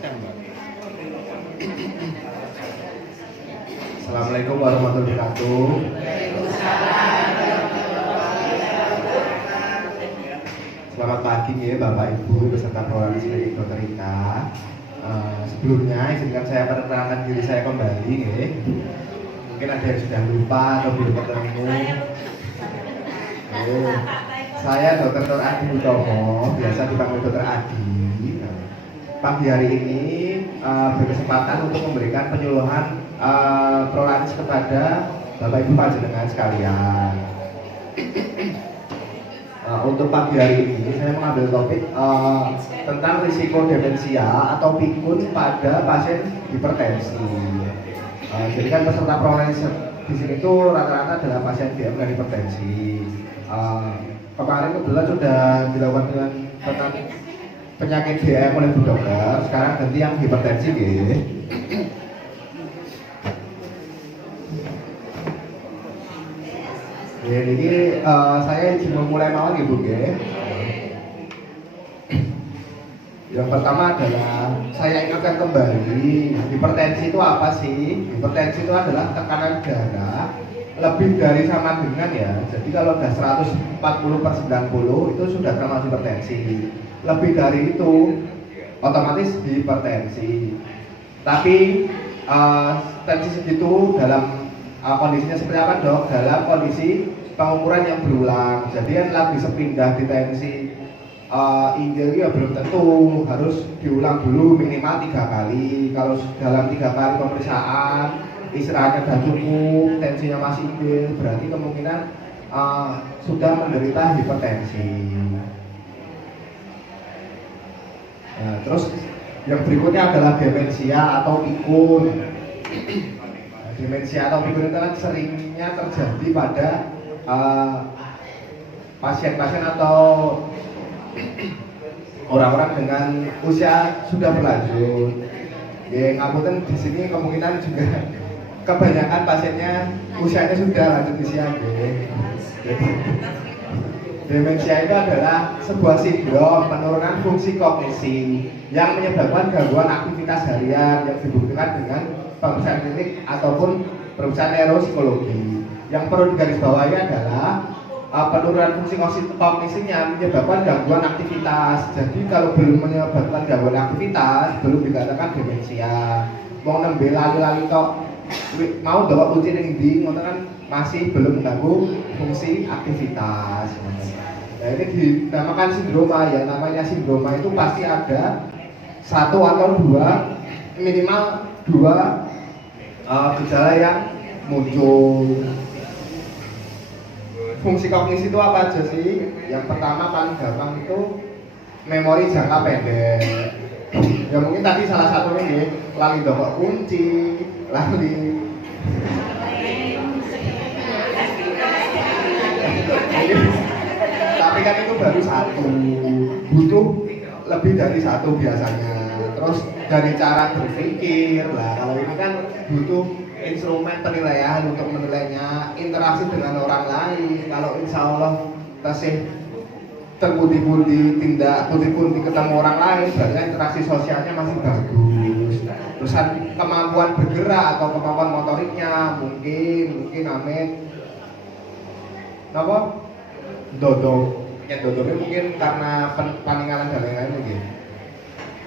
Assalamualaikum warahmatullahi wabarakatuh. Selamat pagi ya Bapak Ibu beserta perwakilan dari Dr. Rika. Sebelumnya izinkan saya perkenalkan diri saya kembali ya. Mungkin ada yang sudah lupa atau belum ketemu. Saya Dr. Adi Utomo, biasa dipanggil Dr. Adi. Pagi hari ini berkesempatan untuk memberikan penyuluhan prolaris kepada Bapak Ibu panjenengan sekalian. Untuk pagi hari ini saya mengambil topik tentang risiko demensia atau pikun pada pasien hipertensi. Jadi kan peserta prolaris di sini itu rata-rata adalah pasien DM dan hipertensi. Kemarin kebetulan sudah dilakukan dengan tentang penyakit DM oleh Bu Dokter. Sekarang ganti yang hipertensi gitu. Jadi saya izin memulai mawon ibu ya. Yang pertama adalah saya ingatkan kembali, hipertensi itu apa sih? Hipertensi itu adalah tekanan darah lebih dari sama dengan ya. Jadi kalau udah 140/90 itu sudah termasuk hipertensi. Lebih dari itu otomatis hipertensi. Tapi tensi segitu dalam kondisinya seperti apa dok? Dalam kondisi pengukuran yang berulang. Jadi kan lagi sepindah di tensi injil ya belum tentu, harus diulang dulu minimal 3 kali. Kalau dalam 3 kali pemeriksaan istirahatnya sudah cukup, tensinya masih injil, berarti kemungkinan sudah menderita hipertensi. Nah, terus yang berikutnya adalah demensia atau pikun. Demensia atau pikun itu kan seringnya terjadi pada pasien-pasien atau orang-orang dengan usia sudah berlanjut. Ya, ngapunten di sini kemungkinan juga kebanyakan pasiennya usianya sudah lanjut usia. Jadi demensia itu adalah sebuah sindrom penurunan fungsi kognisi yang menyebabkan gangguan aktivitas harian yang dibuktikan dengan pemeriksaan klinik ataupun pemeriksaan neuropsikologi. Yang perlu digarisbawahi adalah penurunan fungsi kognisinya menyebabkan gangguan aktivitas. Jadi kalau belum menyebabkan gangguan aktivitas belum dikatakan demensia. Mau nembe lali-lali tok mau bawa kunci ning ndi ngono kan masih belum mengganggu fungsi aktivitas. Nah, ini dinamakan sindroma ya. Namanya sindroma itu pasti ada 1 atau 2 minimal 2 gejala yang muncul. Fungsi kognisi itu apa aja sih? Yang pertama paling gampang itu memori jangka pendek. Ya mungkin tadi salah satunya nih, lali dokok kunci, lali. Tapi kan itu baru 1, butuh lebih dari 1 biasanya. Terus dari cara berpikir lah, kalau ini kan butuh instrumen penilaian untuk menilainya, interaksi dengan orang lain. Kalau insya Allah masih terpundi-pundi, tindak pundi-pundi ketemu orang lain, berarti interaksi sosialnya masih bagus. Terus kemampuan bergerak atau kemampuan motoriknya mungkin amin. Apa? Dodo, ya dodoknya mungkin karena peninggalan dan lain-lain mungkin.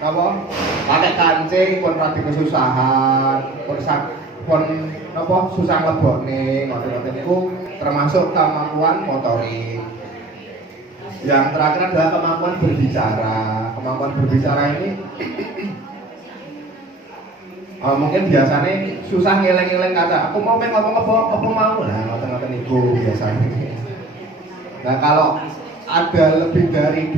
Apa? Pakai kancing, pun rada kesusahan, pun apa susah nglebokne ngoten-ngoten niku termasuk kemampuan motorik. Yang terakhir adalah kemampuan berbicara. Kemampuan berbicara ini mungkin biasanya susah ngeleng-ngeleng kata. Aku mau ngomong apa mau lah ngoten-ngoten niku biasanya. Nah, kalau ada lebih dari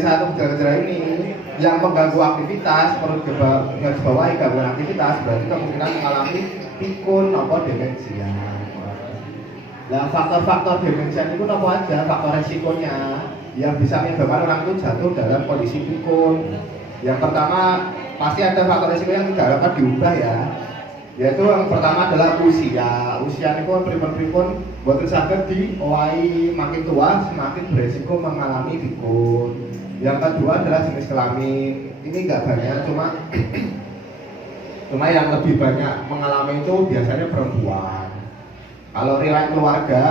1 gejala ini yang mengganggu aktivitas, perlu digarisbawahi gangguan aktivitas, berarti kemungkinan mengalami pikun atau demensia. Nah, faktor-faktor demensia itu apa aja? Faktor resikonya yang bisa menyebabkan orang itu jatuh dalam kondisi pikun. Yang pertama pasti ada faktor resiko yang tidak dapat diubah ya. Yaitu yang pertama adalah usia. Usia itu pripun-pripun boten saged diowahi, makin tua semakin beresiko mengalami pikun. Yang kedua adalah jenis kelamin. Ini nggak banyak, cuma yang lebih banyak mengalami itu biasanya perempuan. Kalau riwayat keluarga,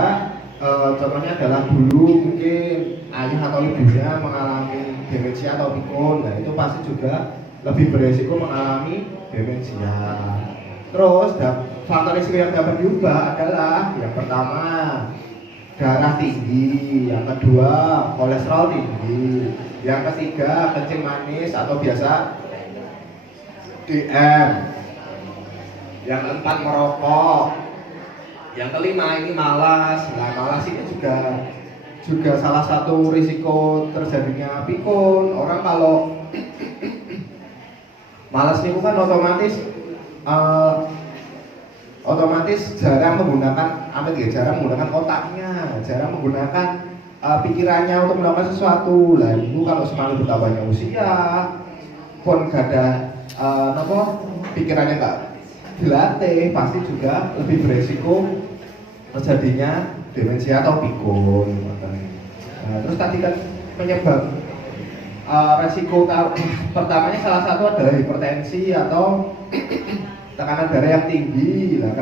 contohnya adalah dulu mungkin ayah atau ibunya mengalami demensia atau pikun, nah itu pasti juga lebih beresiko mengalami demensia. Terus faktor risiko yang dapat diubah adalah yang pertama darah tinggi, yang kedua kolesterol tinggi, yang ketiga kencing manis atau biasa DM, yang keempat merokok, yang kelima ini malas. Nah, malas ini juga salah satu risiko terjadinya pikun. Orang kalau malas itu kan otomatis jarang menggunakan otaknya, jarang menggunakan pikirannya untuk melakukan sesuatu. Lah itu kalau semakin bertambahnya usia pun gak ada pikirannya gak dilatih, pasti juga lebih beresiko terjadinya demensia atau pikun. Nah, terus tadi kan penyebab resiko pertamanya salah satu adalah hipertensi atau tekanan darah yang tinggi. Nah,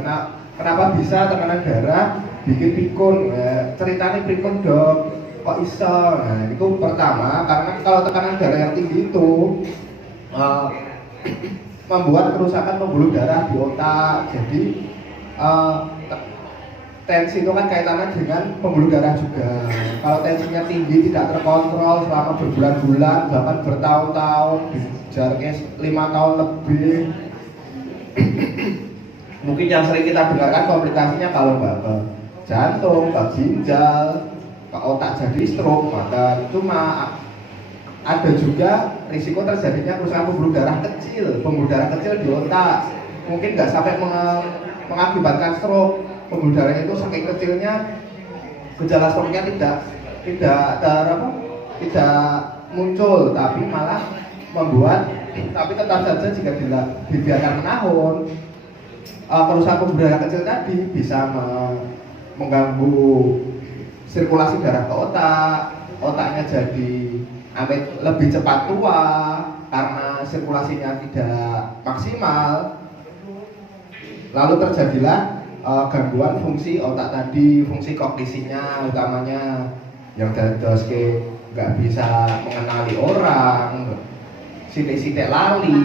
kenapa bisa tekanan darah bikin pikun? Ceritanya pikun dok, kok iso? Nah, itu pertama karena kalau tekanan darah yang tinggi itu membuat kerusakan pembuluh darah di otak. Jadi tensi itu kan kaitannya dengan pembuluh darah juga. Kalau tensinya tinggi tidak terkontrol selama berbulan-bulan bahkan bertahun-tahun, jaraknya 5 tahun lebih, mungkin yang sering kita dengarkan komplikasinya kalau nggak ke jantung, ke ginjal, ke otak jadi stroke. Maka cuma ada juga risiko terjadinya kerusakan pembuluh darah kecil di otak. Mungkin nggak sampai mengakibatkan stroke. Pembuluh darahnya itu saking kecilnya gejala stroke-nya tidak muncul, tapi malah tapi tetap saja jika dibiarkan menahun, kerusakan pembuluh darah kecil tadi bisa mengganggu sirkulasi darah ke otaknya jadi lebih cepat tua karena sirkulasinya tidak maksimal. Lalu terjadilah gangguan fungsi otak tadi, fungsi kognisinya utamanya yang dados nggak bisa mengenali orang, sithik-sithik lali,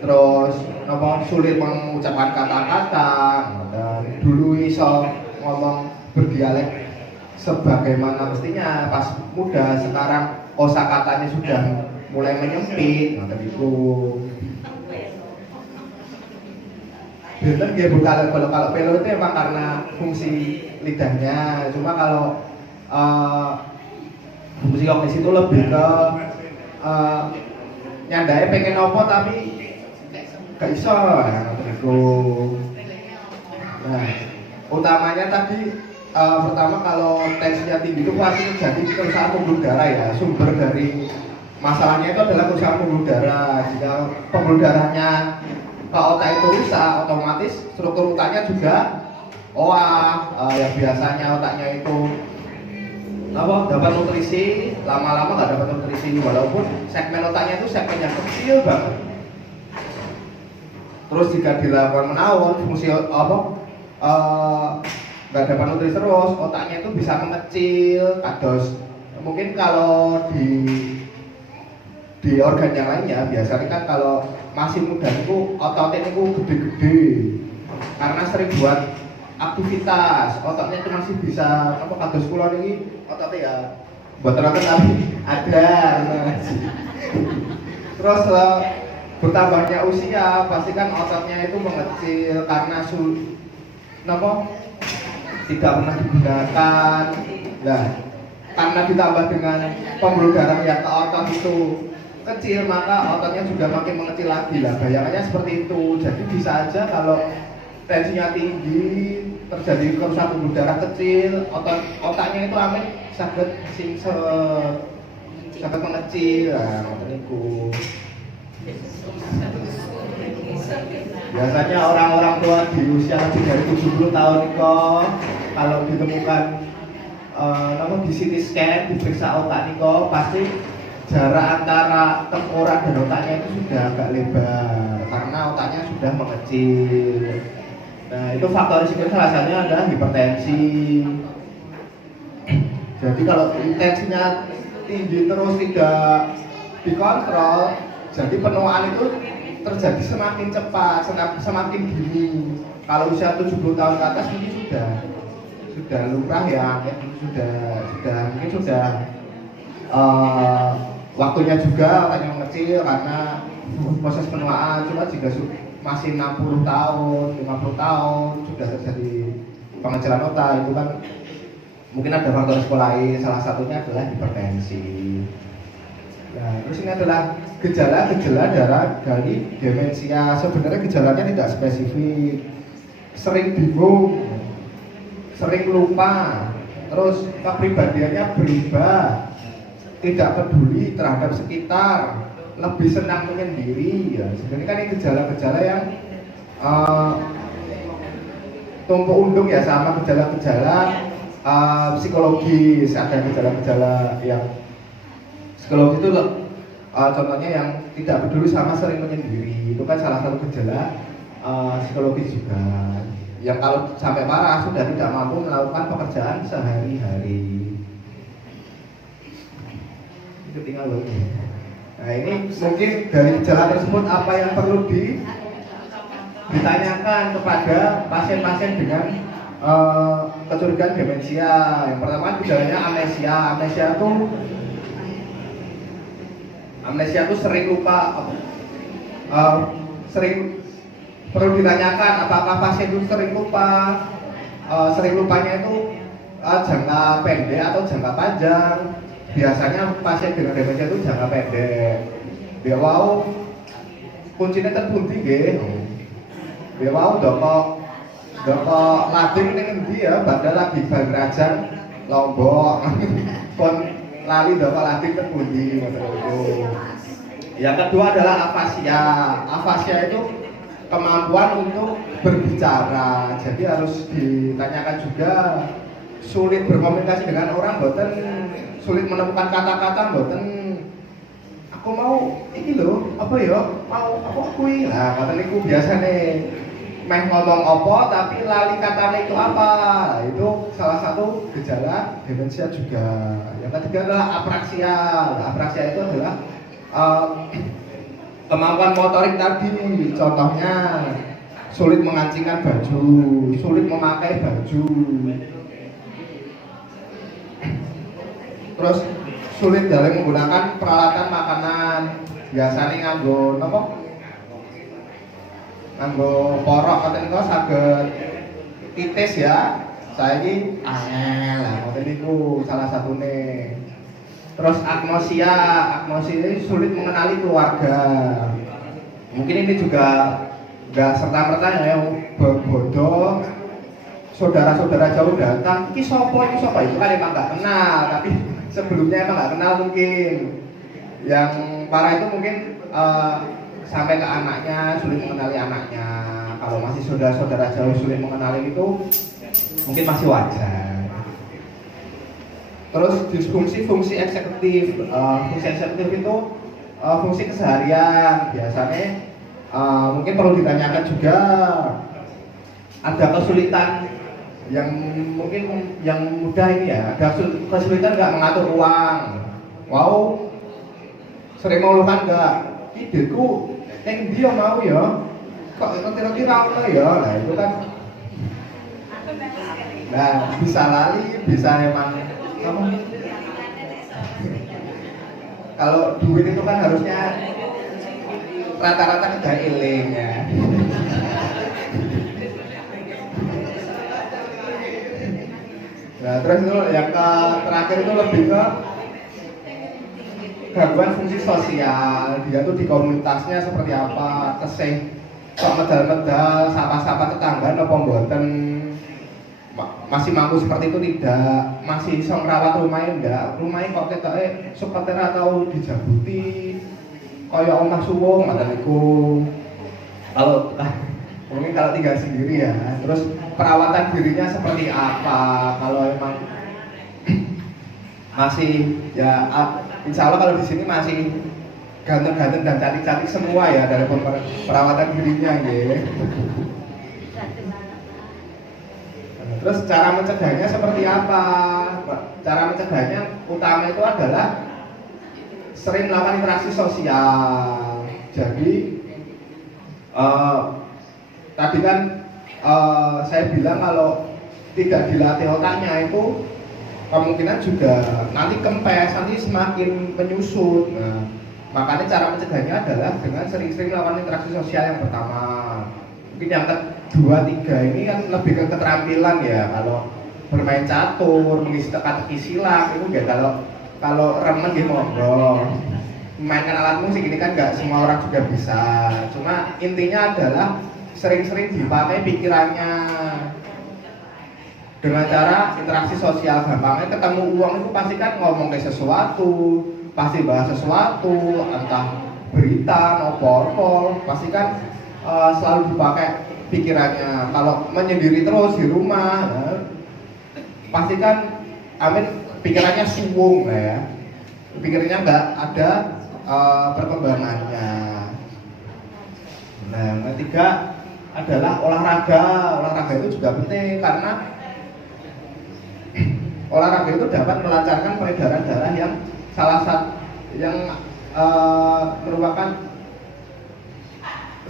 terus sulit mengucapkan kata-kata, dan dulu iso ngomong berdialek sebagaimana mestinya pas muda, sekarang kosakatanya sudah mulai menyempit. Bener dia kalau pelo itu emang karena fungsi lidahnya, cuma kalau fungsi kognisi itu lebih ke nyandai pengen nopo tapi gak iso. Nah, utamanya tadi pertama kalau tensinya tinggi itu pasti terjadi kerusakan pembuluh darah ya. Sumber dari masalahnya itu adalah kerusakan pembuluh darah. Jika pembuluh darahnya ke otak itu rusak, otomatis struktur otaknya juga yang biasanya otaknya itu dapat nutrisi, lama-lama nggak dapat nutrisi, walaupun segmen otaknya itu segmen yang kecil banget. Terus jika dilakukan menahun, fungsi nggak dapat nutrisi terus, otaknya itu bisa mengecil. Kados mungkin kalau di organ yang lainnya biasanya kan kalau masih muda itu ototnya itu gede-gede karena sering buat aktivitas, ototnya itu masih bisa kados kula ini ototnya ya buat terang tapi ada. Terus bertambahnya usia pasti kan ototnya itu mengecil karena tidak pernah digunakan. Nah, karena ditambah dengan pembuluh darah yang ke otot itu kecil, maka ototnya juga makin mengecil lagi lah. Bayangannya seperti itu. Jadi bisa aja kalau tensinya tinggi, terjadi kerusakan pembuluh darah kecil, otaknya itu amin saged saged mengecil. Nah, ngoten niku. Biasanya orang-orang tua di usia lebih dari 70 tahun kok kalau ditemukan namun di CT scan diperiksa otak niko pasti jarak antara tengkorak dan otaknya itu sudah agak lebar karena otaknya sudah mengecil. Nah itu faktor risiko salah satunya adalah hipertensi. Jadi kalau intensinya tinggi terus tidak dikontrol, jadi penuaan itu terjadi semakin cepat, semakin dini. Kalau usia 70 tahun ke atas mungkin sudah lumrah ya, mungkin sudah waktunya juga otaknya mengecil karena proses penuaan. Cuma jika masih 60 tahun, 50 tahun sudah terjadi pengecilan otak, itu kan mungkin ada faktor risiko lain, salah satunya adalah hipertensi. Nah, terus ini adalah gejala-gejala dari demensia. Sebenarnya gejalanya tidak spesifik, sering bingung, sering lupa, terus kepribadiannya berubah, tidak peduli terhadap sekitar, lebih senang menyendiri. Ya, sebenarnya kan ini gejala-gejala yang tumpuk undung ya sama gejala-gejala psikologis. Ada gejala-gejala yang psikologis itu contohnya yang tidak peduli sama sering menyendiri, itu kan salah satu gejala psikologis juga. Yang kalau sampai parah sudah tidak mampu melakukan pekerjaan sehari-hari. Itu tinggal loh. Nah ini mungkin dari gejala tersebut apa yang perlu ditanyakan kepada pasien-pasien dengan kecurigaan demensia. Yang pertama gejalanya amnesia. Amnesia itu sering lupa, sering perlu ditanyakan apakah pasien itu sering lupa. Sering lupanya itu jangka pendek atau jangka panjang. Biasanya pasien dengan demensia itu jangka pendek. Dia wow kuncinya terpundi nggih. Dia wow doko lading ning endi ya, padahal lagi Bangrajan Lombok. Kon lali doko lading terpundi ngoten itu. Yang kedua adalah afasia. Afasia itu kemampuan untuk berbicara. Jadi harus ditanyakan juga, sulit berkomunikasi dengan orang, boten, sulit menemukan kata-kata, boten. Aku mau iki lho, apa ya? Mau apa kuwi? Nah, kata niku biasane meh ngomong apa tapi lali katanya itu apa. Nah, itu salah satu gejala demensia juga. Yang ketiga adalah apraksia. Nah, apraksia itu adalah kemampuan motorik tadi. Contohnya sulit mengancingkan baju, sulit memakai baju, terus sulit dalam menggunakan peralatan makanan. Biasanya nganggo apa? Nganggo porok atau niku saged titis ya. Saiki angel lah ngoten niku salah satune. Terus agnosia ini sulit mengenali keluarga. Mungkin ini juga nggak serta-merta ya bodoh. Saudara-saudara jauh datang, iki sapa itu kan emang nggak kenal, tapi sebelumnya emang nggak kenal mungkin. Yang parah itu mungkin sampai ke anaknya, sulit mengenali anaknya. Kalau masih saudara-saudara jauh sulit mengenali itu mungkin masih wajar. Terus disfungsi fungsi eksekutif. Fungsi eksekutif itu fungsi keseharian. Biasanya mungkin perlu ditanyakan juga, ada kesulitan yang mungkin yang mudah ini ya, ada kesulitan nggak mengatur uang. Wow, sering mengeluhkan nggak? Ideku yang dia mau ya, kok nanti rata ya. Nah itu kan, nah bisa lali, bisa emang kamu. Kalau duit itu kan harusnya rata-rata udah eling ya. Nah, terus itu yang terakhir itu lebih ke gangguan fungsi sosial. Dia tuh di komunitasnya seperti apa, kok medal-medal, sapa-sapa tetangga apa mboten, masih mampu seperti itu tidak, masih bisa merawat rumahnya enggak, rumahnya kok ketoke seperti atau dijabuti kaya omah suwung ngoten niku. Kalau mungkin kalau tinggal sendiri ya, terus perawatan dirinya seperti apa. Kalau emang masih ya insya Allah kalau di sini masih ganteng-ganteng dan cantik-cantik semua ya dari perawatan dirinya ya. Terus cara mencegahnya seperti apa? Cara mencegahnya utama itu adalah sering melakukan interaksi sosial. Jadi tadi kan saya bilang kalau tidak dilatih otaknya itu kemungkinan juga nanti kempes, nanti semakin menyusut. Nah, makanya cara mencegahnya adalah dengan sering-sering melakukan interaksi sosial yang pertama. Mungkin yang kedua, tiga ini kan lebih ke keterampilan ya. Kalau bermain catur, mengisi teka-teki silang itu ya kalau remen gitu monggo. Memainkan alat musik ini kan nggak semua orang juga bisa. Cuma intinya adalah sering-sering dipakai pikirannya. Dengan cara interaksi sosial, gampangnya ketemu uang itu pasti kan ngomong ke sesuatu, pasti bahas sesuatu, entah berita, nopo, pasti kan selalu dipakai pikirannya. Kalau menyendiri terus di rumah, pasti kan pikirannya suwung lah ya, pikirannya nggak ada perkembangannya. Nah, yang ketiga adalah olahraga. Olahraga itu juga penting karena olahraga itu dapat melancarkan peredaran darah yang merupakan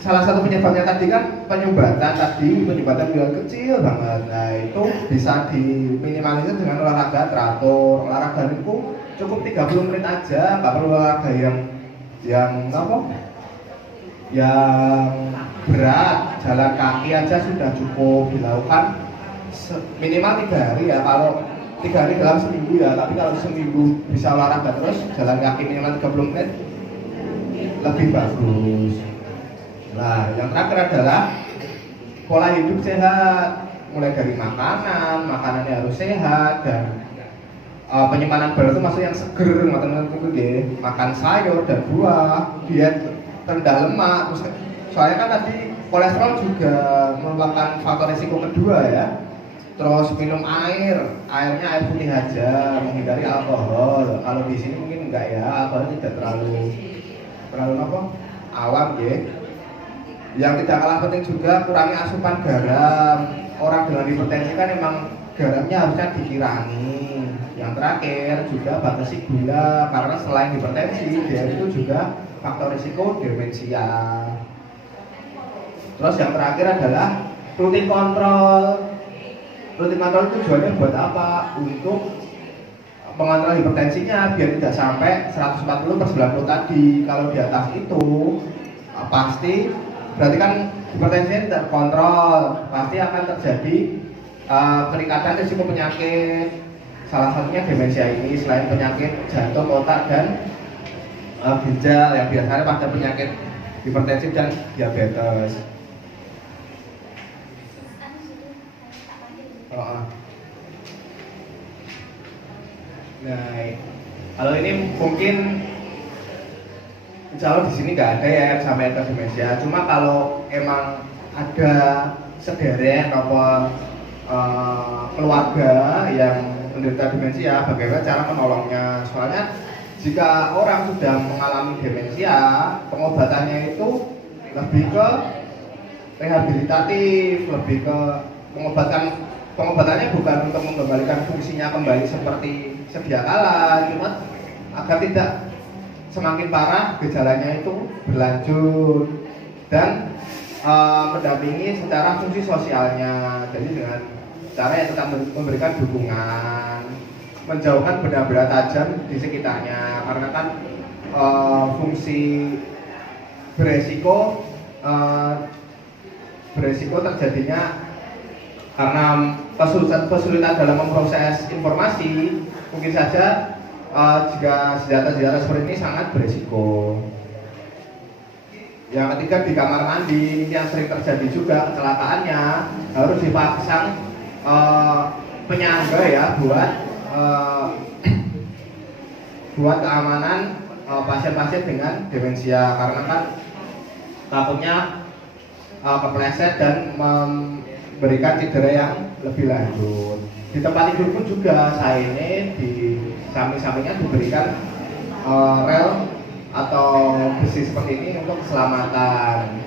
salah satu penyebabnya tadi kan penyumbatan gula kecil banget. Nah itu bisa diminimalisir dengan olahraga teratur. Olahraga itu cukup 30 menit aja, nggak perlu olahraga yang berat. Jalan kaki aja sudah cukup dilakukan minimal 3 hari ya. Kalau 3 hari dalam seminggu ya, tapi kalau seminggu bisa olahraga terus, jalan kaki minimal 30 menit lebih bagus. Nah, yang terakhir adalah pola hidup sehat, mulai dari makanannya harus sehat dan penyimpanan barang itu maksudnya yang seger, teman-teman ya. Makan sayur dan buah, diet rendah lemak. Soalnya kan tadi kolesterol juga merupakan faktor risiko kedua ya. Terus minum airnya air putih aja, menghindari alkohol. Kalau di sini mungkin enggak ya, alkohol tidak terlalu awam ya. Yang tidak kalah penting juga kurangi asupan garam. Orang dengan hipertensi kan emang garamnya harusnya dikurangi. Yang terakhir juga batasi gula, karena selain hipertensi, dia itu juga faktor risiko demensia. Terus yang terakhir adalah rutin kontrol. Rutin kontrol tujuannya buat apa? Untuk mengontrol hipertensinya biar tidak sampai 140/90 tadi. Kalau di atas itu pasti berarti kan hipertensinya tidak terkontrol, pasti akan terjadi peningkatan risiko penyakit. Salah satunya demensia ini, selain penyakit jantung, otak, dan ginjal yang biasanya pada penyakit hipertensi dan diabetes. Nah, kalau ini mungkin insya Allah di sini nggak ada ya yang sampai ke demensia. Cuma kalau emang ada sederet atau keluarga yang menderita demensia, bagaimana cara menolongnya? Soalnya jika orang sudah mengalami demensia, pengobatannya itu lebih ke rehabilitatif, lebih ke pengobatannya bukan untuk mengembalikan fungsinya kembali seperti sedia kala, cuma agar tidak semakin parah gejalanya itu berlanjut dan mendampingi secara fungsi sosialnya. Jadi dengan cara yang tetap memberikan dukungan, menjauhkan benda-benda tajam di sekitarnya, karena kan fungsi beresiko terjadinya karena kesulitan dalam memproses informasi. Mungkin saja jika senjata-senjata seperti ini sangat beresiko. Yang ketiga, di kamar mandi ini yang sering terjadi juga kecelakaannya, harus dipasang penyangga ya buat keamanan pasien-pasien dengan demensia, karena kan takutnya kepleset dan memberikan cedera yang lebih lanjut. Di tempat tidur pun juga saya ini samping-sampingnya diberikan rel atau besi seperti ini untuk keselamatan.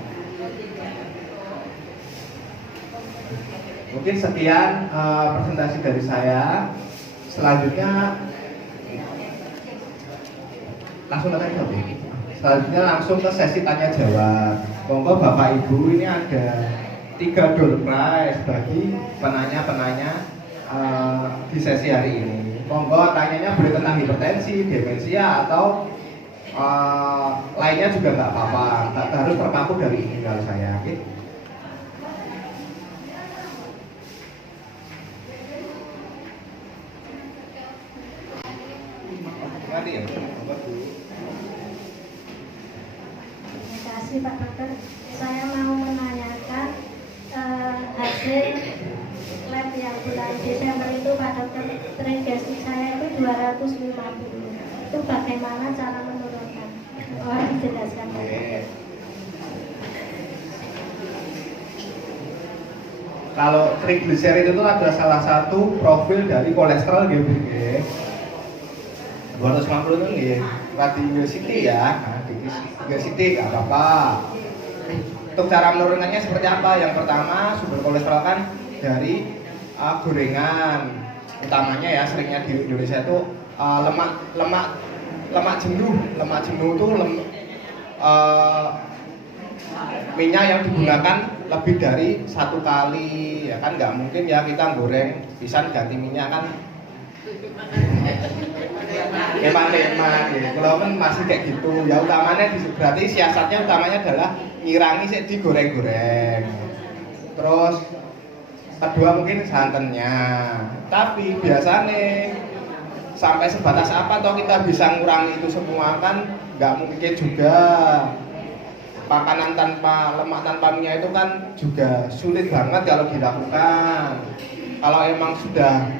Mungkin sekian presentasi dari saya. Selanjutnya langsung ke sesi tanya jawab. Monggo Bapak Ibu, ini ada 3 door prize bagi penanya-penanya di sesi hari ini. Monggo tanyanya boleh tentang hipertensi, demensia atau lainnya juga nggak apa-apa. Nggak harus terpaku dari ini kalau saya. Oke? Terima kasih Pak Dokter. Saya mau menanyakan hasil lab yang bulan Desember itu Pak Dokter, trigestik saya itu 250. Itu bagaimana cara menurunkan? Oh, dijelaskan Pak Dokter. Kalau trigliserid itu adalah salah satu profil dari kolesterol gitu. 250 itu nih, radiosity ya, radiosity nggak apa-apa. Untuk cara menurunkannya seperti apa? Yang pertama, sumber kolesterol kan dari gorengan, utamanya ya seringnya di Indonesia itu lemak jenuh. Lemak jenuh itu minyak yang digunakan lebih dari 1 kali, ya kan nggak mungkin ya kita goreng bisa ganti minyak kan. Leman-leman ya, kalau kan masih kayak gitu ya, utamanya berarti siasatnya utamanya adalah ngirangi sih digoreng-goreng. Terus kedua mungkin santannya, tapi biasanya sampai sebatas apa toh kita bisa ngurangi itu semua kan nggak mungkin juga. Makanan tanpa lemak tanpa minyak itu kan juga sulit banget kalau dilakukan. Kalau emang sudah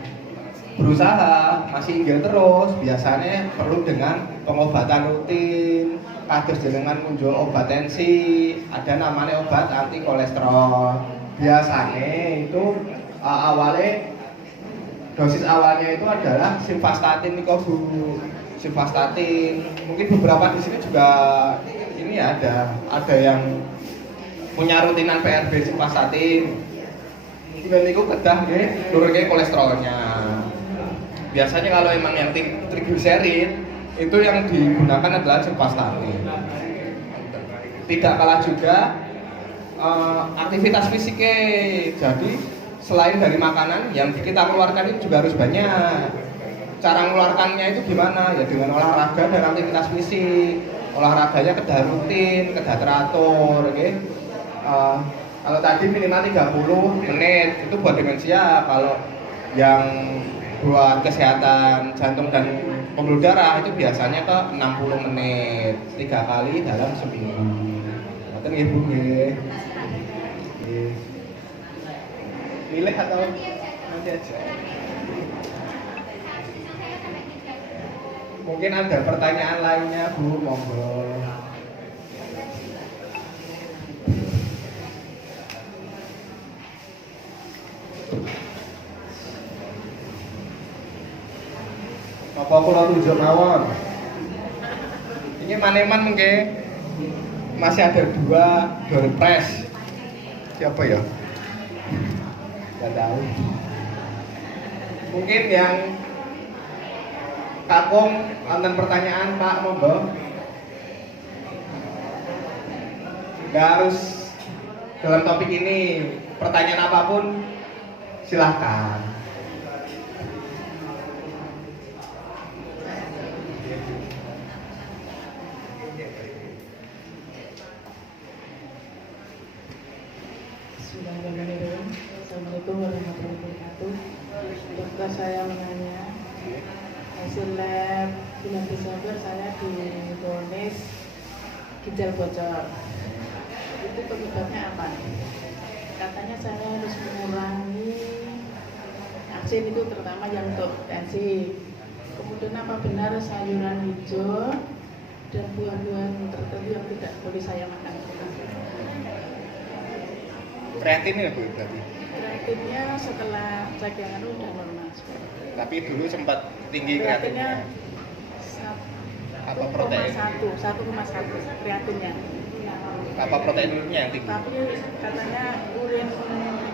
berusaha masih inggil terus, biasanya perlu dengan pengobatan rutin. Kados dengan muncul obat tensi, ada namanya obat anti kolesterol. Biasanya itu awalnya dosis awalnya itu adalah simvastatin nih Bu. Simvastatin. Mungkin beberapa di sini juga ini ada yang punya rutinan PRB simvastatin. Dan itu kedah nggih nurunke kolesterolnya. Biasanya kalau emang yang trigliserid itu yang digunakan adalah simvastatin. Tidak kalah juga aktivitas fisiknya. Jadi selain dari makanan yang kita keluarkan itu juga harus banyak. Cara mengeluarkannya itu gimana? Ya dengan olahraga dan aktivitas fisik. Olahraganya kedah rutin, kedah teratur, okay? Kalau tadi minimal 30 menit itu buat demensia. Kalau yang buat kesehatan jantung dan pembuluh darah itu biasanya ke 60 menit 3 kali dalam seminggu. Ngoten nggih Bu nggih. Pilih atau nanti aja. Mungkin ada pertanyaan lainnya Bu, monggo. Apa kula tunjuk mawon? Ini maneman mungkin masih ada 2 door prize. Siapa ya? Gak tahu. Mungkin yang kakung wonten pertanyaan Pak, monggo. Gak harus dalam topik ini, pertanyaan apapun silahkan. Assalamualaikum warahmatullahi wabarakatuh. Dokter, saya menanya, hasil lab bulan Desember saya divonis ginjal bocor. Itu penyebabnya apa? Katanya saya harus mengurangi asin itu, terutama yang untuk tensi. Kemudian apa benar sayuran hijau dan buah-buahan tertentu yang tidak boleh saya makan? Kreatin ya Bu berarti? Kreatinnya setelah cek yang udah normal. Tapi dulu sempat tinggi kreatinnya? Apa protein? 1,1 kreatinnya. Apa proteinnya yang tinggi? Tapi katanya urin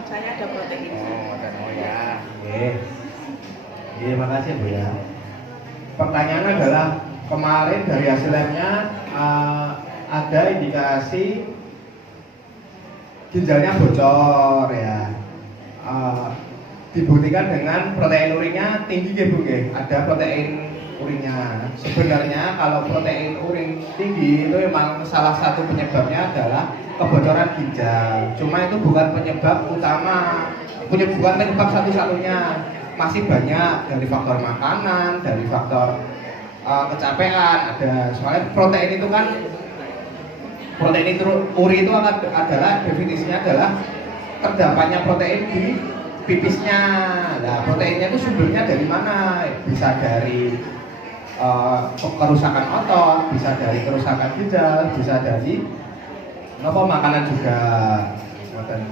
saya ada protein. Oh ya. Iya, makasih Bu ya. Pertanyaan adalah kemarin dari hasil labnya ada indikasi ginjalnya bocor ya. Dibuktikan dengan protein urinnya tinggi ya Bu ya. Ada protein urinnya. Sebenarnya kalau protein urin tinggi itu memang salah satu penyebabnya adalah kebocoran ginjal. Cuma itu bukan penyebab utama, bukan penyebab satu-satunya. Masih banyak dari faktor makanan, dari faktor kecapean ada. Soalnya protein itu kan uri itu adalah definisinya adalah terdapatnya protein di pipisnya. Nah, proteinnya itu sumbernya dari mana? Bisa dari kerusakan otot, bisa dari kerusakan ginjal, bisa dari makanan juga.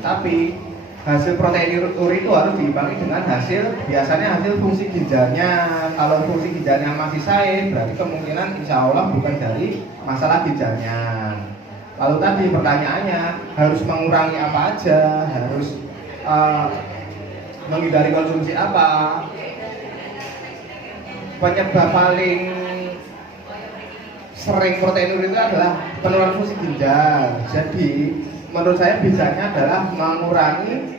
Tapi hasil protein uri itu harus diimbangi dengan biasanya hasil fungsi ginjalnya. Kalau fungsi ginjalnya masih sain, berarti kemungkinan insya Allah bukan dari masalah ginjalnya. Lalu tadi pertanyaannya harus mengurangi apa aja, harus menghindari konsumsi apa. Penyebab paling sering protein uri itu adalah penurunan fungsi ginjal. Jadi menurut saya bisanya adalah mengurangi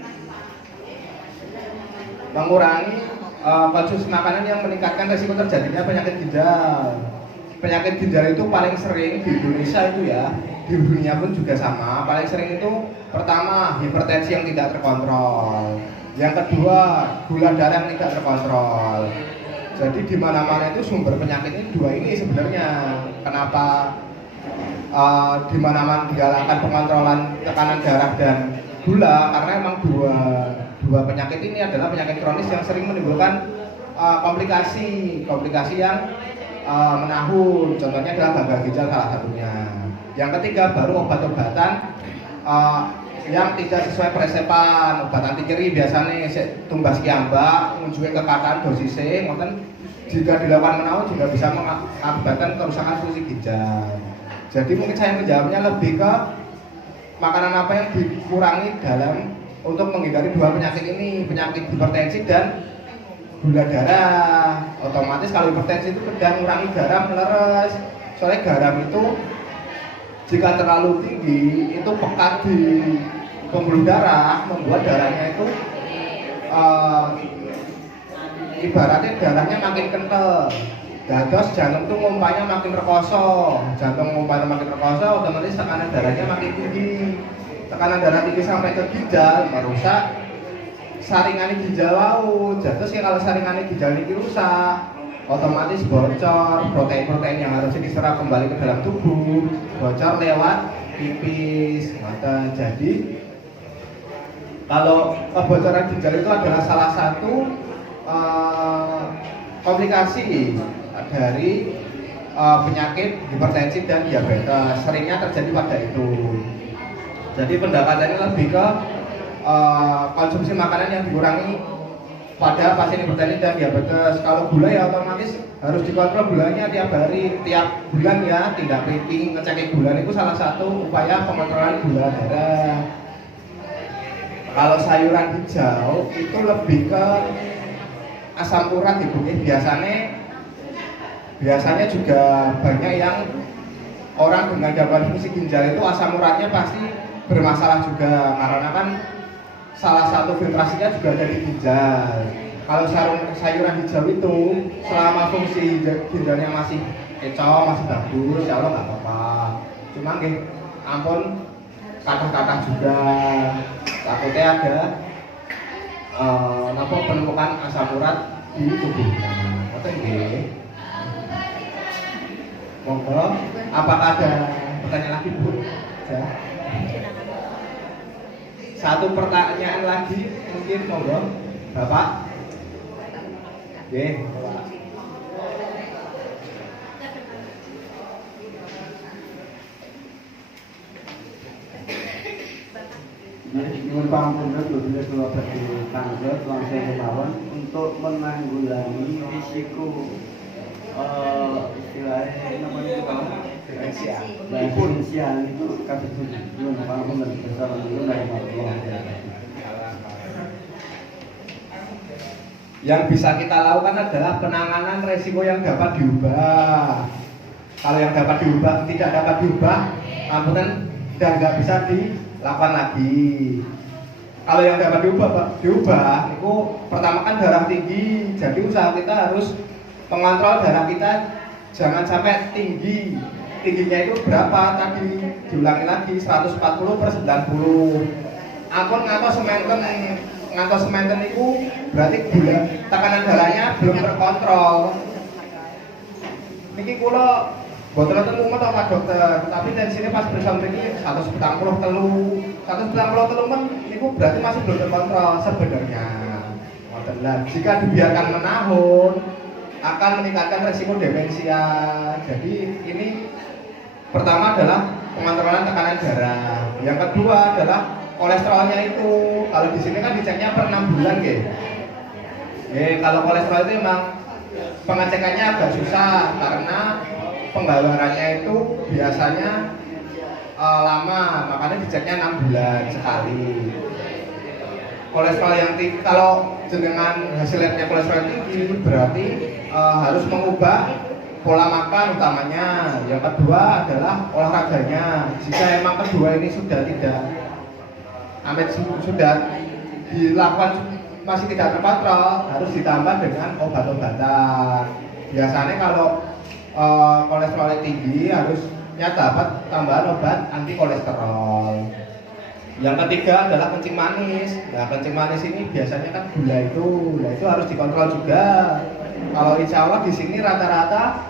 konsumsi makanan yang meningkatkan risiko terjadinya penyakit ginjal. Penyakit ginjal itu paling sering di Indonesia itu ya, di dunia pun juga sama. Paling sering itu pertama hipertensi yang tidak terkontrol, yang kedua gula darah yang tidak terkontrol. Jadi di mana-mana itu sumber penyakit ini dua ini sebenarnya. Kenapa di mana-mana digalakkan pengontrolan tekanan darah dan gula? Karena emang dua penyakit ini adalah penyakit kronis yang sering menimbulkan komplikasi yang menahun. Contohnya adalah gagal ginjal salah satunya. Yang ketiga baru obat-obatan yang tidak sesuai presepan. Obat anti nyeri biasanya tumbas kiambak, ngunjungi kekataan dosisnya, jika dilakukan menahun juga bisa mengakibatkan kerusakan fungsi ginjal. Jadi mungkin saya menjawabnya lebih ke makanan apa yang dikurangi dalam untuk menghindari dua penyakit ini, penyakit hipertensi dan gula darah. Otomatis kalau hipertensi itu sedang mengurangi garam meleres. Soalnya garam itu jika terlalu tinggi itu pekat di pembuluh darah, membuat darahnya itu ibaratnya darahnya makin kental. Terus jantung itu ngumpanya makin rekoso. Jantung ngumpanya makin rekoso, otomatis tekanan darahnya makin tinggi. Tekanan darah tinggi sampai ke ginjal merusak saringan ginjal laut. Terus ya kalau saringan ginjal ini rusak, otomatis bocor protein-protein yang harusnya diserap kembali ke dalam tubuh, bocor lewat pipis. Jadi kalau kebocoran ginjal itu adalah salah satu komplikasi dari penyakit hipertensi dan diabetes. Seringnya terjadi pada itu. Jadi pendekatannya lebih ke konsumsi makanan yang dikurangi pada pasien hipertensi dan diabetes. Kalau gula ya otomatis harus dikontrol gulanya tiap hari, tiap bulan ya, tidak printing, ngecek gula itu salah satu upaya pengontrolan gula darah. Kalau sayuran hijau itu lebih ke asam urat ibu. Biasanya juga banyak yang orang dengan gangguan fungsi ginjal itu asam uratnya pasti bermasalah juga, karena kan salah satu filtrasinya juga ada di ginjal. Kalau sayuran hijau itu selama fungsi ginjalnya masih kecok, masih bagus, ya Allah nggak apa-apa. Cuma ampun kata-kata juga takutnya ada penumpukan asam urat di tubuhnya. Oke, monggo. Apakah ada pertanyaan lagi Bu? Ya. Satu pertanyaan lagi mungkin, monggo Bapak. Oke. Nyuwun pangapunten bila kula badhe tanggap langsung kemawon untuk menanggulangi risiko istilahnya namanya itu kalau demensia itu kasih nyuwun pangapunten Assalamualaikum warahmatullahi wabarakatuh. Yang bisa kita lakukan adalah penanganan resiko yang dapat diubah. Kalau yang dapat diubah tidak dapat diubah, ampunan dan nggak bisa dilakukan lagi. Kalau yang dapat diubah, itu pertama kan darah tinggi. Jadi usaha kita harus mengontrol darah kita jangan sampai tinggi. Tingginya itu berapa tadi? Diulangi lagi 140/90. Ampun ngantos sementen itu berarti gula tekanan darahnya belum terkontrol. Niki kula boten nonton mumet Pak Dokter, tapi tensinya pas bersama ini 140 men itu berarti masih belum terkontrol sebenarnya. Jika dibiarkan menahun akan meningkatkan resiko demensia. Jadi ini pertama adalah pengontrolan tekanan darah. Yang kedua adalah kolesterolnya itu. Kalau di sini kan diceknya per 6 bulan, kalau kolesterol itu memang pengecekannya agak susah karena penggawarannya itu biasanya lama, makanya diceknya 6 bulan sekali. Kolesterol yang tinggi, kalau dengan hasil labnya kolesterol tinggi berarti harus mengubah pola makan utamanya. Yang kedua adalah olahraganya. Jika emang kedua ini sudah dilakukan masih tidak terkontrol, harus ditambah dengan obat-obatan. Biasanya kalau kolesterolnya tinggi harusnya dapat tambahan obat anti kolesterol. Yang ketiga adalah kencing manis. Nah, kencing manis ini biasanya kan gula itu harus dikontrol juga. Kalau insya Allah di sini rata-rata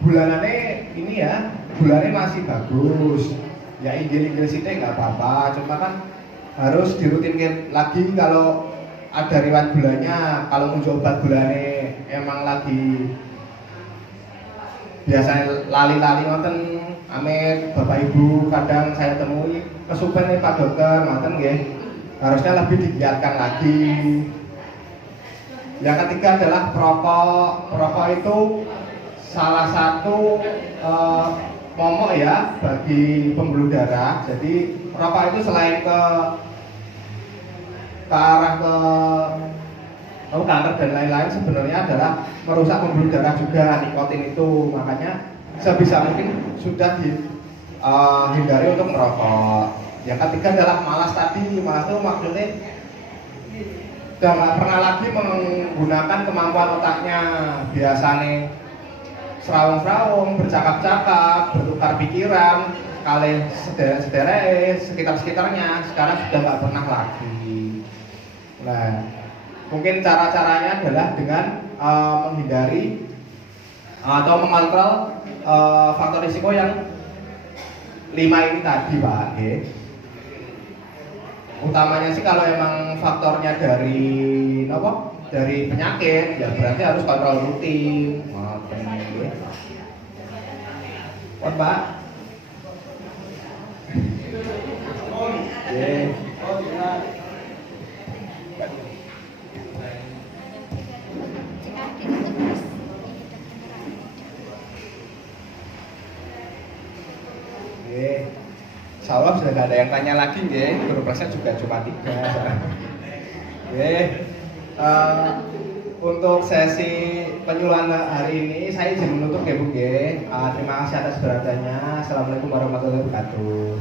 bulanannya ini ya, bulannya masih bagus. Ya inggil-inggil sithik nggak apa-apa, cuma kan harus dirutinkan lagi kalau ada riwayat gulanya. Kalau muncul obat gulanya emang lagi biasanya lali-lali nonton amit bapak ibu kadang saya temui kesupen nih Pak Dokter nonton harusnya lebih digiatkan lagi. Yang ketiga adalah perokok itu salah satu momok ya bagi pembuluh darah. Jadi rokok itu selain ke arah ke kanker dan lain-lain sebenarnya adalah merusak pembuluh darah juga nikotin itu. Makanya sebisa mungkin sudah dihindari untuk merokok. Yang ketiga adalah malas tadi. Malas itu maksudnya udah nggak pernah lagi menggunakan kemampuan otaknya. Biasanya serawung-serawung, bercakap-cakap, bertukar pikiran, kali sederek sekitar-sekitarnya, sekarang sudah nggak pernah lagi. Nah, mungkin cara-caranya adalah dengan menghindari atau mengontrol faktor risiko yang 5 ini tadi, Pak. Utamanya sih kalau emang faktornya dari penyakit, ya berarti harus kontrol rutin. Pak. Insya Allah sudah tidak ada yang tanya lagi, guru presnya juga cuma 3. Untuk sesi penyuluhan hari ini saya izin menutup Bu. Terima kasih atas perhatiannya. Assalamualaikum warahmatullahi wabarakatuh.